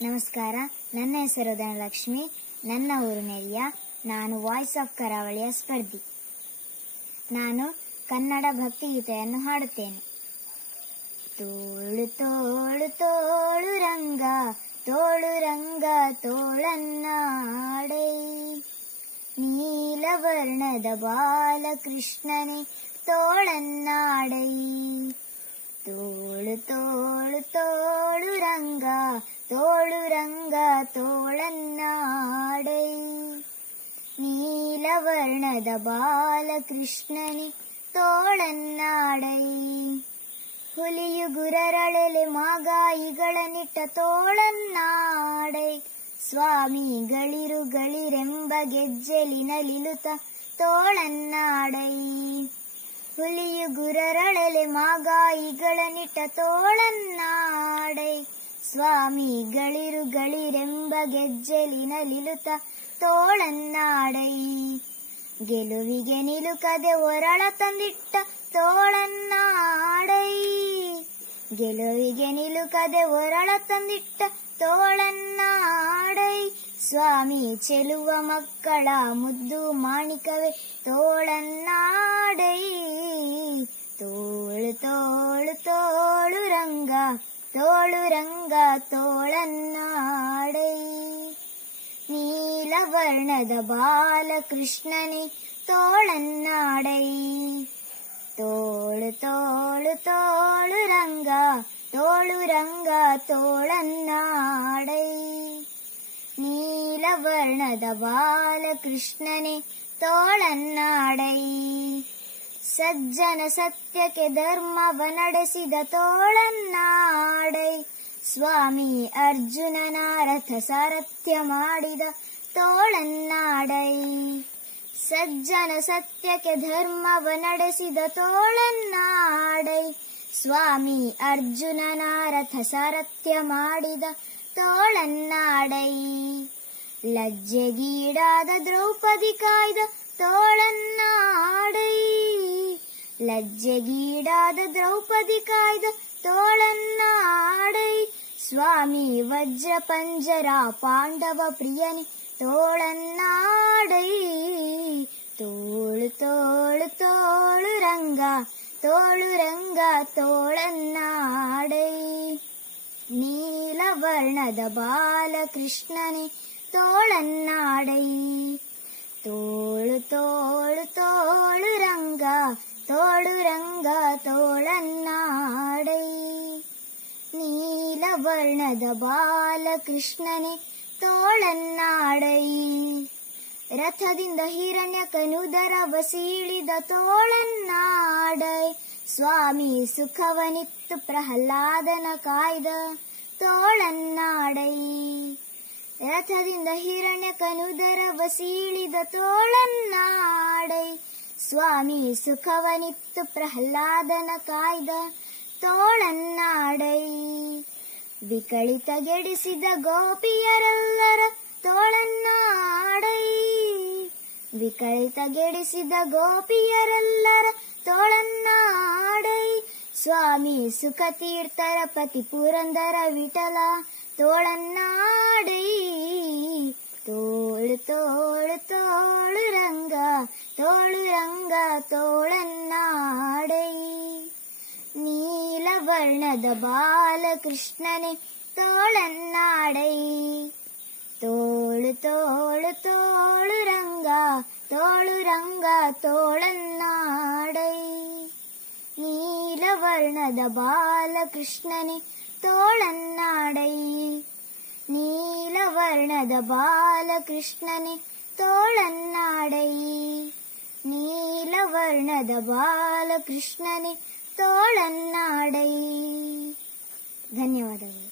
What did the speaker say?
ನಮಸ್ಕಾರ. ನನ್ನ ಹೆಸರು ಧನಲಕ್ಷ್ಮಿ. ನನ್ನ ಊರು ನೆರಿಯ. ನಾನು ವಾಯ್ಸ್ ಆಫ್ ಕರಾವಳಿಯ ಸ್ಪರ್ಧಿ. ನಾನು ಕನ್ನಡ ಭಕ್ತಿಗೀತೆಯನ್ನು ಹಾಡುತ್ತೇನೆ. ತೋಳು ತೋಳು ತೋಳು ರಂಗ, ತೋಳು ರಂಗ ತೋಳನ್ನಾಡೈ, ನೀಲವರ್ಣದ ಬಾಲಕೃಷ್ಣನೇ ತೋಳನ್ನಾಡೈ. ತೋಳು ತೋಳು ತೋಳು ರಂಗ, ತೋಳು ರಂಗ ತೋಳನ್ನಾಡೈ, ನೀಲವರ್ಣದ ಬಾಲಕೃಷ್ಣನೇ ತೋಳನ್ನಾಡೈ. ಹುಲಿಯು ಗುರರಳೆಲೆ ಮಾಗಾಯಿಗಳನ್ನಿಟ್ಟ ತೋಳನ್ನಾಡೈ, ಸ್ವಾಮಿಗಳಿರು ಗಳಿರೆಂಬ ಗೆಜ್ಜೆಲಿನಲಿಲುತ ತೋಳನ್ನಾಡೈ. ಹುಲಿಯು ಗುರರಳೆಲೆ ಮಾಗಾಯಿಗಳನ್ನಿಟ್ಟ ತೋಳನ್ನಾಡೈ, ಸ್ವಾಮಿಗಳಿರು ಗಳಿರೆಂಬ ಗೆಜ್ಜೆಲಿನಲಿಲುತ ತೋಳನ್ನಾಡೈ. ಗೆಲುವಿಗೆ ನಿಲುಕದೆ ಒರಳ ತಂದಿಟ್ಟ ತೋಳನ್ನಾಡೈ, ಗೆಲುವಿಗೆ ನಿಲುಕದೆ ಒರಳ ತಂದಿಟ್ಟ ತೋಳನ್ನಾಡೈ. ಸ್ವಾಮಿ ಚೆಲುವ ಮಕ್ಕಳ ಮುದ್ದು ಮಾಣಿಕವೇ ತೋಳನ್ನಾಡೈ. ತೋಳು ತೋಳು ತೋಳು ರಂಗ, ತೋಳು ರಂಗ ತೋಳನ್ನಾಡೈ, ನೀಲವರ್ಣದ ಬಾಲಕೃಷ್ಣನೇ ತೋಳನ್ನಾಡೈ. ತೋಳು ತೋಳು ತೋಳು ರಂಗ, ತೋಳು ರಂಗ ತೋಳನ್ನಾಡೈ, ನೀಲವರ್ಣದ ಬಾಲಕೃಷ್ಣನೇ ತೋಳನ್ನಾಡೈ. ಸಜ್ಜನ ಸತ್ಯಕ್ಕೆ ಧರ್ಮವ ನಡೆಸಿದ ತೋಳನ್ನಾಡೈ, ಸ್ವಾಮಿ ಅರ್ಜುನನ ರಥ ಸಾರಥ್ಯ ಮಾಡಿದ ತೋಳನ್ನಾಡೈ. ಸಜ್ಜನ ಸತ್ಯಕ್ಕೆ ಧರ್ಮವ ನಡೆಸಿದ ತೋಳನ್ನಾಡೈ, ಸ್ವಾಮಿ ಅರ್ಜುನನ ರಥ ಸಾರಥ್ಯ ಮಾಡಿದ ತೋಳನ್ನಾಡೈ. ಲಜ್ಜೆಗೀಡಾದ ದ್ರೌಪದಿ ಕಾಯ್ದ ತೋಳನ್ನಾಡೈ, ಲಜ್ಜೆಗೀಡಾದ ದ್ರೌಪದಿ ಕಾಯ್ದ ತೋಳನ್ನಾಡೈ. ಸ್ವಾಮಿ ವಜ್ರ ಪಂಜರ ಪಾಂಡವ ಪ್ರಿಯನೇ ತೋಳನ್ನಾಡೈ. ತೋಳು ತೋಳು ತೋಳು ರಂಗ, ತೋಳು ರಂಗ ತೋಳನ್ನಾಡೈ, ನೀಲವರ್ಣದ ಬಾಲಕೃಷ್ಣನೇ ತೋಳನ್ನಾಡೈ. ತೋಳು ತೋಳು ತೋಳು ರಂಗ, ತೋಳು ರಂಗ ತೋಳನ್ನಾಡೈ, ನೀಲವರ್ಣದ ಬಾಲಕೃಷ್ಣನೇ ತೋಳನ್ನಾಡೈ. ರಥದಿಂದ ಹಿರಣ್ಯಕನುದರವ ಸೀಳಿದ ತೋಳನ್ನಾಡೈ, ಸ್ವಾಮಿ ಸುಖವನಿತ್ತು ಪ್ರಹ್ಲಾದನ ಕಾಯ್ದ ತೋಳನ್ನಾಡೈ. ರಥದಿಂದ ಹಿರಣ್ಯಕನುದರವ ಸೀಳಿದ ತೋಳನ್ನಾಡೈ, ಸ್ವಾಮಿ ಸುಖವನಿತ್ತು ಪ್ರಹ್ಲಾದನ ಕಾಯ್ದ ತೋಳನ್ನಾಡೈ. ವಿಕಳಿತಗೆಡಿಸಿದ ಗೋಪಿಯರೆಲ್ಲರ ತೋಳನ್ನಾಡೈ, ವಿಕಳಿತಗೆಡಿಸಿದ ಗೋಪಿಯರೆಲ್ಲರ ತೋಳನ್ನಾಡೈ. ಸ್ವಾಮಿ ಸುಖತೀರ್ಥರ ಪತಿ ಪುರಂದರ ವಿಠಲ ತೋಳನ್ನಾಡೈ. ತೋಳು ತೋಳು ತೋಳು ರಂಗ, ತೋಳು ರಂಗ ತೋಳನ್ನಾಡೈ, ನೀಲವರ್ಣದ ಬಾಲಕೃಷ್ಣನೇ ತೋಳನ್ನಾಡೈ. ತೋಳು ತೋಳು ತೋಳು ರಂಗ, ತೋಳು ರಂಗ ತೋಳನ್ನಾಡೈ, ನೀಲವರ್ಣದ ಬಾಲಕೃಷ್ಣನೇ ತೋಳನ್ನಾಡೈ, ನೀಲವರ್ಣದ ಬಾಲಕೃಷ್ಣನೇ ತೋಳನ್ನಾಡೈ, ನೀಲವರ್ಣದ ಬಾಲಕೃಷ್ಣನೇ ತೋಳನ್ನಾಡೈ. ಧನ್ಯವಾದಗಳು.